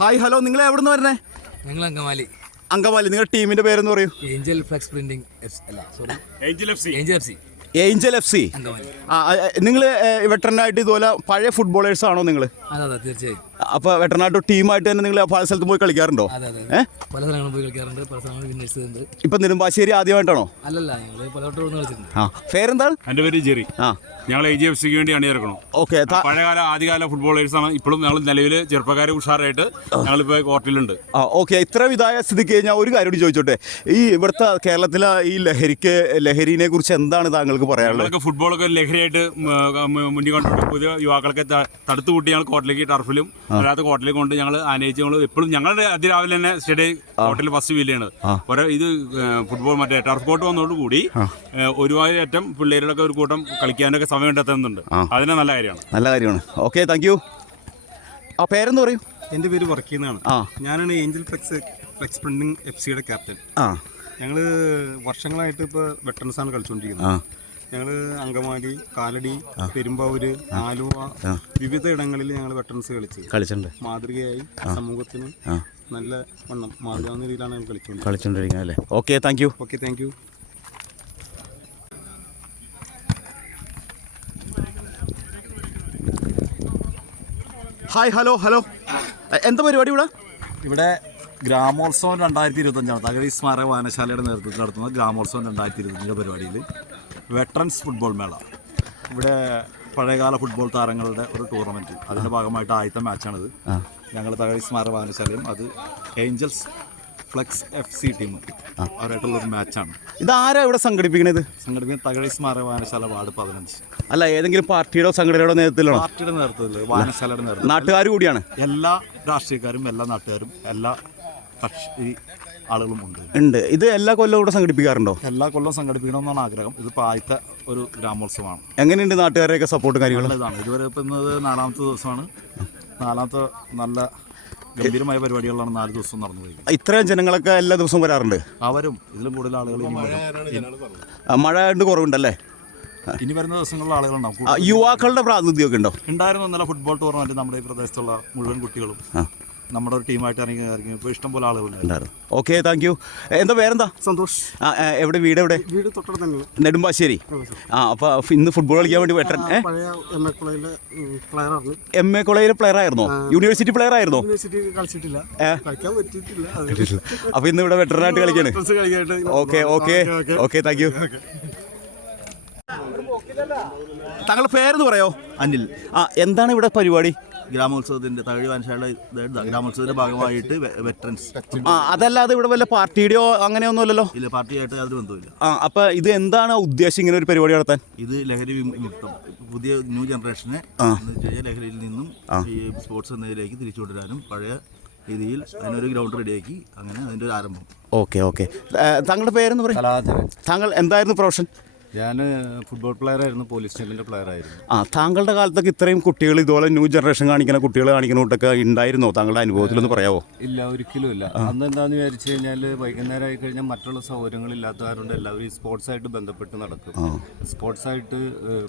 Hi hello. നിങ്ങൾ എവിടെ നിന്ന് വരണേ ഞങ്ങൾ അങ്കമാലി. അങ്കമാലി. നിങ്ങളുടെ ടീമിന്റെ പേരെന്ന് പറയൂ? ഏഞ്ചൽ ഫ്ലക്സ് പ്രിന്റിംഗ് അല്ല sorry Angel F C. Angel F C. Angel F C. Angamaly. നിങ്ങൾ വെട്ടറിനായിട്ട് ഇതുപോലെ പഴയ ഫുട്ബോളേഴ്സ് ആണോ നിങ്ങൾ അതെ അതെ തീർച്ചയായും. അപ്പോൾ ടീമായിട്ട് തന്നെ നിങ്ങൾ പല സ്ഥലത്ത് പോയി കളിക്കാറുണ്ടോ? അതെ? പല സ്ഥലങ്ങളും പോയി കളിക്കാറുണ്ട് പല സ്ഥലങ്ങളും ഇപ്പം നെടുമ്പാശ്ശേരി ആദ്യമായിട്ടാണോ? അല്ലല്ല ഞങ്ങൾ പലവട്ടം വന്ന് കളിച്ചിട്ടുണ്ട്. ആ പേരെന്താണ്? എന്റെ പേര് ജെറി. ആ. ഞങ്ങൾ എ ജി എഫ് സിക്ക് വേണ്ടി അണിയിറക്കണം ഓക്കെ പഴയകാല ആദ്യകാല ഫുട്ബോളേഴ്സ് ആണ്. ഇപ്പോഴും ഞങ്ങൾ നിലവിൽ ചെറുപ്പക്കാരെ ഉഷാറായിട്ട് ഞങ്ങളിപ്പോൾ കോർട്ടിലുണ്ട്. ആ ഓക്കെ ഇത്ര ഇതായ സ്ഥിതിക്ക് ഞാൻ ഒരു കാര്യം കൂടി ചോദിച്ചോട്ടെ. ഈ ഇവിടുത്തെ കേരളത്തിലെ ഈ ലഹരിക്ക് ലഹരിനെ കുറിച്ച് എന്താണ് താങ്കൾക്ക് പറയാനുള്ളത്? ഫുട്ബോളൊക്കെ ലഹരിയായിട്ട് മുന്നിൽ കൊണ്ടുപോയി പുതിയ യുവാക്കളൊക്കെ തടുത്തുകൂട്ടി ഞങ്ങൾ കോർട്ടിലേക്ക് ടർഫിലും അല്ലാത്ത കോർട്ടിലേക്ക് കൊണ്ട് ഞങ്ങൾ ആനയിച്ച് ഞങ്ങൾ എപ്പോഴും ഞങ്ങളുടെ അതിരാവിലെ തന്നെ സ്റ്റേഡിയം ഹോട്ടലിൽ ഫസ്റ്റ് വീലാണ് ഓരോ ഇത് ഫുട്ബോൾ മറ്റേ ടർഫ് കോട്ട് വന്നതോടുകൂടി ഒരുപാടേറ്റം ഒരുപാട് പിള്ളേരുടെയൊക്കെ ഒരു കൂട്ടം കളിക്കാനൊക്കെ സമയം കണ്ടെത്തുന്നുണ്ട്. അതിനെ നല്ല കാര്യമാണ്. നല്ല കാര്യമാണ്. ഓക്കെ താങ്ക് യു ആ പേരെന്ന് പറയും? എന്റെ പേര് വർക്കീന്നാണ്. ഞാനാണ് Angel flex flex printing F സിയുടെ ക്യാപ്റ്റൻ. ആ. ഞങ്ങൾ വർഷങ്ങളായിട്ട് ഇപ്പോൾ വെട്ടൻസാണ് കളിച്ചുകൊണ്ടിരിക്കുന്നത് ആ. ഞങ്ങൾ അങ്കമാലി കാലടി പെരുമ്പാവൂര് ആലുവ വിവിധ ഇടങ്ങളിൽ ഞങ്ങൾ വെട്ടൻസ് കളിച്ച്. കളിച്ചിട്ടുണ്ട്. മാതൃകയായി സമൂഹത്തിന് നല്ല വണ്ണം. മാതൃക രീതിയിലാണ് ഞങ്ങൾ കളിക്കുന്നത് കളിച്ചുകൊണ്ടിരിക്കുന്നത് അല്ലേ? Okay thank you okay thank you hi hello hello എന്താ പരിപാടി ഇവിടെ? ഇവിടെ ഗ്രാമോത്സവം രണ്ടായിരത്തി ഇരുപത്തഞ്ചാണ്. തകഴി സ്മാരക വായനശാലയുടെ നേതൃത്വത്തിൽ നടത്തുന്ന ഗ്രാമോത്സവം രണ്ടായിരത്തി ഇരുപത്തഞ്ചിന്റെ പരിപാടിയിൽ വെട്ടറൻസ് ഫുട്ബോൾ മേള. ഇവിടെ പഴയകാല ഫുട്ബോൾ താരങ്ങളുടെ ഒരു ടൂർണമെന്റ്. അതിന്റെ ഭാഗമായിട്ട് ആദ്യത്തെ മാച്ചാണിത്. ഞങ്ങൾ തകഴി സ്മാരക വായനശാലയും അത് ഏഞ്ചൽസ് ഫ്ലെക്സ് എഫ് സി ടീമും അവരായിട്ടുള്ള ഒരു മാച്ചാണ്. ഇതാരാ ഇവിടെ സംഘടിപ്പിക്കണത്? സംഘടിപ്പിക്കുന്ന തകഴി സ്മാരക വായനശാല വാർഡ് പതിനഞ്ച്. അല്ല ഏതെങ്കിലും പാർട്ടിയുടെ സംഘടനയുടെ നേതൃത്വത്തിലാണോ? പാർട്ടിയുടെ നേതൃത്വത്തിൽ വായനശാലയുടെ നേതൃത്വം നാട്ടുകാർ കൂടിയാണ്. എല്ലാ രാഷ്ട്രീയക്കാരും എല്ലാ നാട്ടുകാരും എല്ലാ കക്ഷി ആളുകളും ഉണ്ട്. ഉണ്ട്. ഇത് എല്ലാ കൊല്ലവും ഇവിടെ സംഘടിപ്പിക്കാറുണ്ടോ? എല്ലാ കൊല്ലവും സംഘടിപ്പിക്കണമെന്നാണ് ആഗ്രഹം. ഇതിപ്പോൾ ആദ്യത്തെ ഒരു ഗ്രാമോത്സവമാണ്. എങ്ങനെയുണ്ട് നാട്ടുകാരെയൊക്കെ സപ്പോർട്ട് കാര്യങ്ങൾ ഇതാണ്. ഇതുവരെ ഇപ്പം ഇന്നത് നാലാമത്തെ ദിവസമാണ്. നാലാമത്തെ നല്ല ഗംഭീരമായ പരിപാടികളാണ് നാല് ദിവസം നടന്നു പോയി ഇത്രയും ജനങ്ങളൊക്കെ എല്ലാ ദിവസവും വരാറുണ്ട്? അവരും ഇതിലും കൂടുതൽ ആളുകൾ ഇനി വരും. മഴ കൊണ്ട് കുറവുണ്ടല്ലേ? ഇനി വരുന്ന ദിവസങ്ങളിൽ ആളുകളുണ്ടാവും. ആ, യുവാക്കളുടെ പ്രാതിനിധ്യമൊക്കെ ഉണ്ടോ? ഉണ്ടായിരുന്നു നല്ല ഫുട്ബോൾ ടൂർണമെന്റ് നമ്മുടെ ഈ പ്രദേശത്തുള്ള മുഴുവൻ കുട്ടികളും. നമ്മുടെ ഒരു ടീമായിട്ട് ഇറങ്ങി ഇറങ്ങി ഇപ്പോൾ ഇഷ്ടംപോലെ ആളുകളുണ്ടായിരുന്നു ഉണ്ടായിരുന്നു. ഓക്കെ താങ്ക് യു എന്താ പേരെന്താ? സന്തോഷ്. ആ, ആ, എവിടെ വീട് എവിടെ? വീട് തൊട്ടടുത്ത് തന്നെ നെടുമ്പാശ്ശേരി. ആ അപ്പോൾ ഇന്ന് ഫുട്ബോൾ കളിക്കാൻ വേണ്ടി വെട്ടൻ ഏ? പഴയ എം എ കോളേജിലെ പ്ലെയറാണ് എം എ കോളേജിലെ പ്ലെയർ ആയിരുന്നോ? യൂണിവേഴ്സിറ്റി പ്ലെയർ ആയിരുന്നോ? യൂണിവേഴ്സിറ്റി കളിച്ചിട്ടില്ല? കളിക്കാൻ പറ്റിയിട്ടില്ല. അപ്പോൾ ഇന്ന് ഇവിടെ വെട്ടറായിട്ട് കളിക്കാണ്. കളിക്കായിട്ട് okay okay okay thank you താങ്കളുടെ പേരെന്ന് പറയോ? അനിൽ. ആ എന്താണ് ഇവിടെ പരിപാടി? ഗ്രാമോത്സവത്തിന്റെ തകഴി വനശാല ഗ്രാമോത്സവത്തിന്റെ ഭാഗമായിട്ട് വെറ്ററൻസ്. ആ അതല്ലാതെ ഇവിടെ വല്ല പാർട്ടിയുടെയോ അങ്ങനെയൊന്നുമല്ലല്ലോ? ഇല്ല പാർട്ടിയായിട്ട് യാതൊരു ബന്ധമില്ല ആ അപ്പൊ ഇത് എന്താണ് ഉദ്ദേശം ഇങ്ങനെ ഒരു പരിപാടി നടത്താൻ? ഇത് ലഹരി വിമുക്തം. പുതിയ ന്യൂ ജനറേഷനെ എന്ന് വെച്ച് കഴിഞ്ഞാൽ ലഹരിയിൽ നിന്നും ഈ സ്പോർട്സ് എന്നതിലേക്ക് തിരിച്ചു കൊണ്ടുവരാനും പഴയ രീതിയിൽ അതിനൊരു ഗ്രൗണ്ട് റെഡിയാക്കി അങ്ങനെ അതിന്റെ ഒരു ആരംഭം. Okay okay. താങ്കളുടെ പേരെന്ന് പറയും? താങ്കൾ എന്തായിരുന്നു പ്രൊഫഷൻ? ഞാൻ ഫുട്ബോൾ പ്ലെയർ ആയിരുന്നു പോലീസ് സ്റ്റേഷനിലെ പ്ലെയർ ആയിരുന്നു. ആ താങ്കളുടെ കാലത്തൊക്കെ ഇത്രയും കുട്ടികൾ ഇതുപോലെ ന്യൂ ജനറേഷൻ കാണിക്കുന്ന കുട്ടികൾ കാണിക്കുന്ന കൂട്ടൊക്കെ ഉണ്ടായിരുന്നോ? താങ്കളുടെ അനുഭവത്തിലൊന്ന് പറയാവോ? ഇല്ല ഒരിക്കലും ഇല്ല. അന്ന് എന്താന്ന് വിചാരിച്ചു കഴിഞ്ഞാൽ വൈകുന്നേരം ആയി കഴിഞ്ഞാൽ മറ്റുള്ള സൗകര്യങ്ങളില്ലാത്തവരുണ്ട് എല്ലാവരും ഈ സ്പോർട്സ് ആയിട്ട് ബന്ധപ്പെട്ട് നടക്കും. സ്പോർട്സ് ആയിട്ട്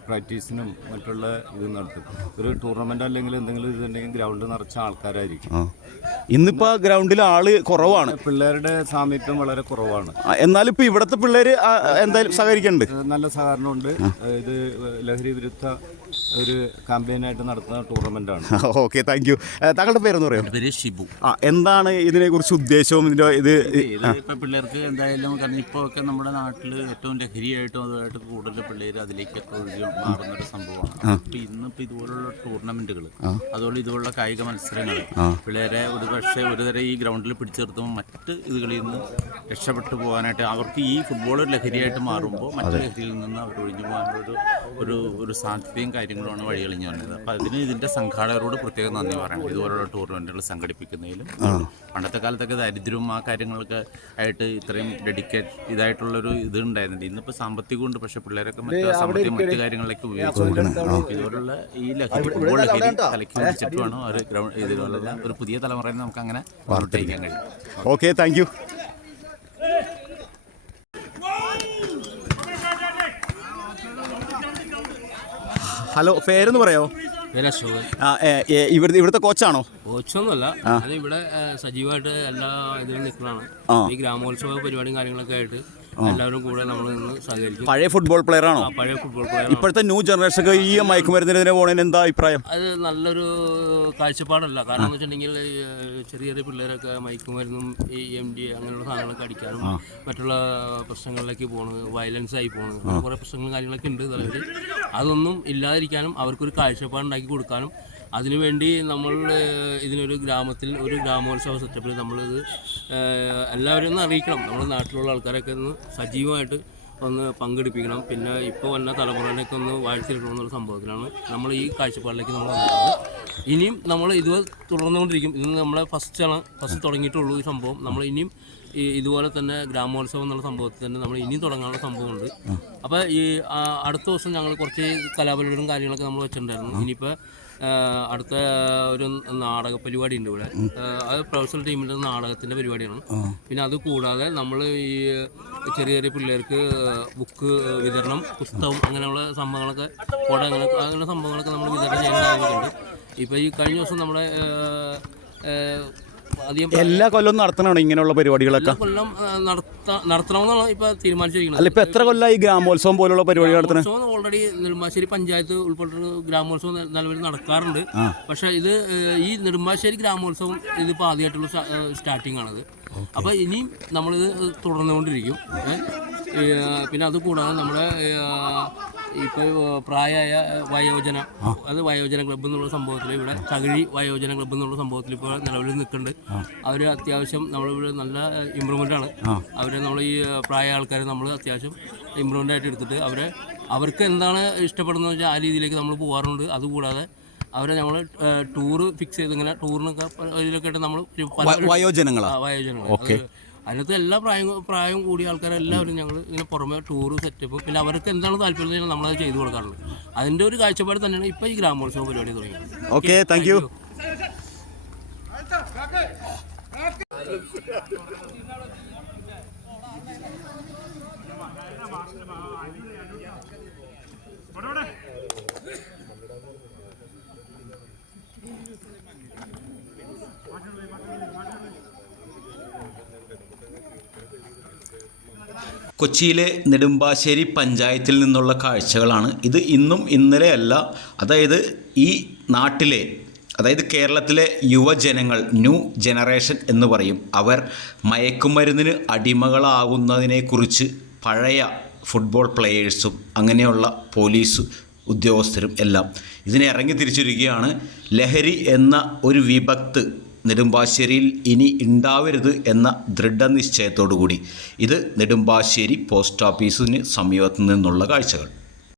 പ്രാക്ടീസിനും മറ്റുള്ള ഇത് നടത്തും ഒരു ടൂർണമെന്റ് അല്ലെങ്കിൽ എന്തെങ്കിലും ഇതുണ്ടെങ്കിൽ ഗ്രൗണ്ട് നിറച്ച ആൾക്കാരായിരിക്കും. ഇന്നിപ്പോ ഗ്രൗണ്ടിൽ ആൾ കുറവാണ്. പിള്ളേരുടെ സാമീപ്യം വളരെ കുറവാണ്. എന്നാലും ഇപ്പൊ ഇവിടുത്തെ പിള്ളേര് എന്തായാലും സഹകരിക്കുന്നുണ്ട് നല്ല സഹകരണമുണ്ട്. ഇത് ലഹരി വിരുദ്ധ ഒരു ആയിട്ട് നടത്തുന്ന ടൂർണമെന്റ് ആണ്. ഓക്കെ താങ്ക് യു താങ്കളുടെ പേരെന്ന് പറയാം? പേര് ഷിബു. ആ എന്താണ് ഇതിനെക്കുറിച്ച് ഉദ്ദേശവും ഇതിന്റെ ഇത്? ഇപ്പൊ പിള്ളേർക്ക് എന്തായാലും കാരണം ഇപ്പോൾ ഒക്കെ നമ്മുടെ നാട്ടിൽ ഏറ്റവും ലഹരിയായിട്ടും അതുമായിട്ട് കൂടുതൽ പിള്ളേർ അതിലേക്കൊക്കെ ഒഴുകി മാറുന്ന ഒരു സംഭവമാണ് അപ്പൊ ഇന്നിപ്പോ ഇതുപോലുള്ള ടൂർണമെന്റുകൾ അതുപോലെ ഇതുപോലുള്ള കായിക മത്സരങ്ങൾ പിള്ളേരെ ഒരു ഒരുതരം ഒരു തരം ഈ ഗ്രൗണ്ടിൽ പിടിച്ചു നിർത്തുമ്പോൾ മറ്റ് ഇതുകളിൽ നിന്ന് രക്ഷപ്പെട്ടു പോകാനായിട്ട് അവർക്ക് ഈ ഫുട്ബോൾ ലഹരിയായിട്ട് മാറുമ്പോൾ മറ്റു ലഹരിയിൽ നിന്ന് അവർ ഒഴിഞ്ഞു പോകാനുള്ള ഒരു ഒരു സാധ്യതയും സാധ്യതയും കാര്യങ്ങളുമാണ് വഴികളിഞ്ഞു പറഞ്ഞത് അപ്പോൾ അതിന് ഇതിന്റെ സംഘാടകരോട് പ്രത്യേകം നന്ദി പറയണം. ഇതുപോലുള്ള ടൂർണമെന്റുകൾ സംഘടിപ്പിക്കുന്നതിലും പണ്ടത്തെ കാലത്തൊക്കെ ദരിദ്രവും ആ കാര്യങ്ങളൊക്കെ ആയിട്ട് ഇത്രയും ഡെഡിക്കേറ്റ് ഇതായിട്ടുള്ളൊരു ഇത് ഉണ്ടായിരുന്നില്ല. ഇന്നിപ്പോൾ സാമ്പത്തികം ഉണ്ട് പക്ഷേ പിള്ളേരൊക്കെ മറ്റു സാമ്പത്തികം മറ്റ് കാര്യങ്ങളിലേക്ക് ഉപയോഗിച്ചു ഇതുപോലുള്ള ഈ ലഹരി ഫുട്ബോൾ ലഹരി കലക്കി വെച്ചിട്ടുമാണ് വേണം ഒരു ഗ്രൗണ്ട് ഇതിലുള്ള ഒരു പുതിയ തലമുറയിൽ നമുക്ക് അങ്ങനെ നയിക്കാൻ കഴിയും. ഓക്കെ താങ്ക് ഹലോ പേരെന്ന് പറയാമോ പേര് അശോകൻ. ആ, ഏ, ഏ, ഇവിടുത്തെ ഇവിടുത്തെ കോച്ചാണോ? കോച്ചൊന്നുമല്ല. അത് ഇവിടെ സജീവമായിട്ട് എല്ലാ ഇതിലും നിൽക്കുന്നതാണ്. ഈ ഗ്രാമോത്സവ പരിപാടിയും കാര്യങ്ങളൊക്കെ ആയിട്ട്. എല്ലാവരും കൂടെ നമ്മൾ നിന്ന് സഹകരിക്കും. പഴയ ഫുട്ബോൾ പ്ലെയർ ആണോ? ആ, പഴയ ഫുട്ബോൾ പ്ലെയർ ഇപ്പോഴത്തെ ന്യൂ ജനറേഷനൊക്കെ ഈ മയക്കുമരുന്നിനെതിരെ പോണതിന് എന്താ അഭിപ്രായം? അത് നല്ലൊരു കാഴ്ചപ്പാടല്ല. കാരണം എന്ന് വെച്ചിട്ടുണ്ടെങ്കിൽ ഈ, ചെറിയ ചെറിയ പിള്ളേരൊക്കെ മയക്കുമരുന്നും ഈ എം ഡി അങ്ങനെയുള്ള സാധനങ്ങളൊക്കെ അടിക്കാനും മറ്റുള്ള പ്രശ്നങ്ങളിലേക്ക് പോകുന്നത് വയലൻസ് ആയി അങ്ങനെ കുറേ പ്രശ്നങ്ങളും കാര്യങ്ങളൊക്കെ ഉണ്ട്. അതൊന്നും ഇല്ലാതിരിക്കാനും അവർക്കൊരു കാഴ്ചപ്പാടുണ്ടാക്കി കൊടുക്കാനും അതിനുവേണ്ടി നമ്മൾ ഇതിനൊരു ഗ്രാമത്തിൽ ഒരു ഗ്രാമോത്സവ സെറ്റപ്പിൽ നമ്മളിത് എല്ലാവരും ഒന്ന് അറിയിക്കണം. നമ്മുടെ നാട്ടിലുള്ള ആൾക്കാരൊക്കെ ഒന്ന് സജീവമായിട്ട് ഒന്ന് പങ്കെടുപ്പിക്കണം. പിന്നെ ഇപ്പോൾ വന്ന തലമുറയിലേക്ക് ഒന്ന് വാഴ്ത്തിയെടുക്കണം എന്നുള്ള സംഭവത്തിലാണ് നമ്മൾ ഈ കാഴ്ചപ്പാടിലേക്ക് നമ്മൾ വന്നിട്ടുള്ളത് ഇനിയും നമ്മൾ ഇത് തുടർന്നുകൊണ്ടിരിക്കും. ഇത് നമ്മളെ ഫസ്റ്റാണ് ഫസ്റ്റ് തുടങ്ങിയിട്ടുള്ളൂ ഈ സംഭവം. നമ്മൾ ഇനിയും ഈ ഇതുപോലെ തന്നെ ഗ്രാമോത്സവം എന്നുള്ള സംഭവത്തിൽ തന്നെ നമ്മൾ ഇനിയും തുടങ്ങാനുള്ള സംഭവമുണ്ട്. അപ്പോൾ ഈ അടുത്ത ദിവസം ഞങ്ങൾ കുറച്ച് കലാപരിപാടികളും കാര്യങ്ങളൊക്കെ നമ്മൾ വെച്ചിട്ടുണ്ടായിരുന്നു. ഇനിയിപ്പോൾ അടുത്ത ഒരു നാടക പരിപാടി ഉണ്ട് ഇവിടെ അത് പ്രൊഫഷണൽ ടീമിന്റെ നാടകത്തിന്റെ പരിപാടിയാണ്. പിന്നെ അത് കൂടാതെ നമ്മൾ ഈ ചെറിയ ചെറിയ പിള്ളേർക്ക് ബുക്ക് വിതരണം പുസ്തകം അങ്ങനെയുള്ള സംഭവങ്ങളൊക്കെ കുട അങ്ങനെ അങ്ങനെയുള്ള സംഭവങ്ങളൊക്കെ നമ്മൾ വിതരണം ചെയ്യാൻ ആഗ്രഹിക്കുന്നുണ്ട് ഇപ്പോൾ ഈ കഴിഞ്ഞ ദിവസം നമ്മുടെ എല്ലാ കൊല്ലവും നടത്തണോ ഇങ്ങനെയുള്ള പരിപാടികളൊക്കെ? കൊല്ലം തീരുമാനിച്ചിരിക്കുന്നത് അല്ല ഇപ്പൊ എത്ര കൊല്ലം ഈ ഗ്രാമോത്സവം പോലുള്ള പരിപാടി നടത്തണം? ഓൾറെഡി നെടുമ്പാശ്ശേരി പഞ്ചായത്ത് ഉൾപ്പെട്ടൊരു ഗ്രാമോത്സവം നിലവിൽ നടക്കാറുണ്ട്. പക്ഷെ ഇത് ഈ നെടുമ്പാശ്ശേരി ഗ്രാമോത്സവം ഇത് ആദ്യമായിട്ടുള്ള സ്റ്റാർട്ടിംഗ് ആണത്. അപ്പോൾ ഇനിയും നമ്മളിത് തുടർന്നുകൊണ്ടിരിക്കും. പിന്നെ അത് കൂടാതെ നമ്മുടെ ഇപ്പോൾ പ്രായമായ വയോജന അത് വയോജന ക്ലബ്ബ് എന്നുള്ള സംഭവത്തിൽ ഇവിടെ തകഴി വയോജന ക്ലബ്ബ് എന്നുള്ള സംഭവത്തിൽ ഇപ്പോൾ നിലവിൽ നിൽക്കുന്നുണ്ട്. അവർ അത്യാവശ്യം നമ്മളിവിടെ നല്ല ഇമ്പ്രൂവ്മെന്റ് ആണ്. അവരെ നമ്മൾ ഈ പ്രായ ആൾക്കാരെ നമ്മൾ അത്യാവശ്യം ഇമ്പ്രൂവ്മെന്റ് ആയിട്ട് എടുത്തിട്ട് അവരെ അവർക്ക് എന്താണ് ഇഷ്ടപ്പെടുന്നത് വെച്ചാൽ ആ രീതിയിലേക്ക് നമ്മൾ പോകാറുണ്ട് അതുകൂടാതെ അവരെ ഞങ്ങൾ ടൂർ ഫിക്സ് ചെയ്ത് ഇങ്ങനെ ടൂറിനൊക്കെ ഇതിലൊക്കെ ആയിട്ട് നമ്മൾ വയോജനങ്ങളാ? വയോജനങ്ങൾ അതിനകത്ത് എല്ലാ പ്രായം പ്രായം കൂടിയ ആൾക്കാരെല്ലാവരും ഞങ്ങൾ ഇങ്ങനെ പുറമെ ടൂറ് സെറ്റപ്പ് പിന്നെ അവർക്ക് എന്താണ് താല്പര്യം നമ്മളത് ചെയ്തു കൊടുക്കാറുണ്ട് അതിന്റെ ഒരു കാഴ്ചപ്പാട് തന്നെയാണ് ഇപ്പോൾ ഈ ഗ്രാമോത്സവ പരിപാടി തുടങ്ങിയത്. ഓക്കെ താങ്ക് യു കൊച്ചിയിലെ നെടുമ്പാശ്ശേരി പഞ്ചായത്തിൽ നിന്നുള്ള കാഴ്ചകളാണ്. ഇത് ഇന്നും ഇന്നലെയല്ല അതായത് ഈ നാട്ടിലെ അതായത് കേരളത്തിലെ യുവജനങ്ങൾ ന്യൂ ജനറേഷൻ എന്ന് പറയും അവർ മയക്കുമരുന്നിന് അടിമകളാകുന്നതിനെക്കുറിച്ച് പഴയ ഫുട്ബോൾ പ്ലെയേഴ്സും അങ്ങനെയുള്ള പോലീസ് ഉദ്യോഗസ്ഥരും എല്ലാം ഇതിനെ ഇറങ്ങി തിരിച്ചിരിക്കുകയാണ്. ലഹരി എന്ന ഒരു വിഭക്ത് നെടുമ്പാശ്ശേരിയിൽ ഇനി ഉണ്ടാവരുത് എന്ന ദൃഢനിശ്ചയത്തോടു കൂടി ഇത് നെടുമ്പാശ്ശേരി പോസ്റ്റ് ഓഫീസിന് സമീപത്തു നിന്നുള്ള കാഴ്ചകൾ.